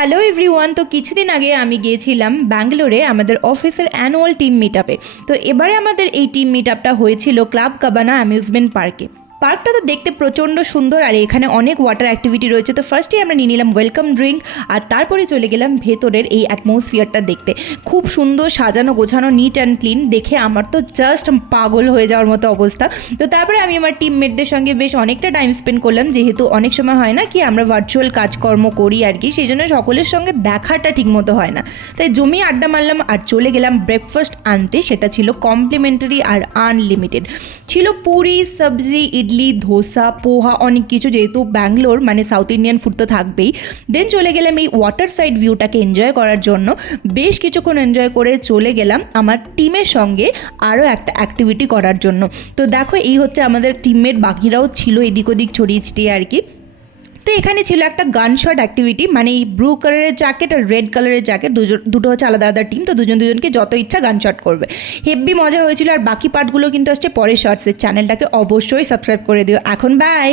Hello everyone. তো কিছুদিন আগে আমি গিয়েছিলাম ব্যাঙ্গালোরে আমাদের অফিসের অ্যানুয়াল টিম মিট আপে। তো এবারে আমাদের এই টিম মিট আপটা হয়েছিল ক্লাব কাবানা অ্যামিউজমেন্ট পার্কে। পার্কটা তো দেখতে প্রচণ্ড সুন্দর আর এখানে অনেক ওয়াটার অ্যাক্টিভিটি রয়েছে। তো ফার্স্টেই আমরা নিয়ে নিলাম ওয়েলকাম ড্রিঙ্ক আর তারপরে চলে গেলাম ভেতরের এই অ্যাটমসফিয়ারটা দেখতে। খুব সুন্দর সাজানো গোছানো, নিট অ্যান্ড ক্লিন, দেখে আমার তো জাস্ট পাগল হয়ে যাওয়ার মতো অবস্থা। তো তারপরে আমি আমার টিমমেটদের সঙ্গে বেশ অনেকটা টাইম স্পেন্ড করলাম, যেহেতু অনেক সময় হয় না কি আমরা ভার্চুয়াল কাজকর্ম করি আর কি, সেই জন্য সকলের সঙ্গে দেখাটা ঠিক মতো হয় না। তাই জমিয়ে আড্ডা মারলাম আর চলে গেলাম ব্রেকফাস্ট আনতে। সেটা ছিল কমপ্লিমেন্টারি আর আনলিমিটেড। ছিল পুরি, সবজি, ইডলি, ধোসা, পোহা, অনেক কিছু, যেহেতু ব্যাঙ্গালোর মানে সাউথ ইন্ডিয়ান ফুড তো থাকবেই। দেন চলে গেলাম এই ওয়াটার সাইড ভিউটাকে এনজয় করার জন্য। বেশ কিছুক্ষণ এনজয় করে চলে গেলাম আমার টিমের সঙ্গে আরও একটা অ্যাক্টিভিটি করার জন্য। তো দেখো, এই হচ্ছে আমাদের টিমমেট, বাকিরাও ছিল এদিক ওদিক ছড়িয়ে ছিটিয়ে আর কি। তো এখানে ছিল একটা গান শট অ্যাক্টিভিটি, মানে এই ব্লু কালারের জ্যাকেট আর রেড কালারের জ্যাকেট, দুটো হচ্ছে আলাদা আলাদা টিম। তো দুজনকে যত ইচ্ছা গান শট করবে। হেভি মজা হয়েছিল। আর বাকি পার্টগুলো কিন্তু আসছে পরের শর্টসের। চ্যানেলটাকে অবশ্যই সাবস্ক্রাইব করে দিও। এখন বাই।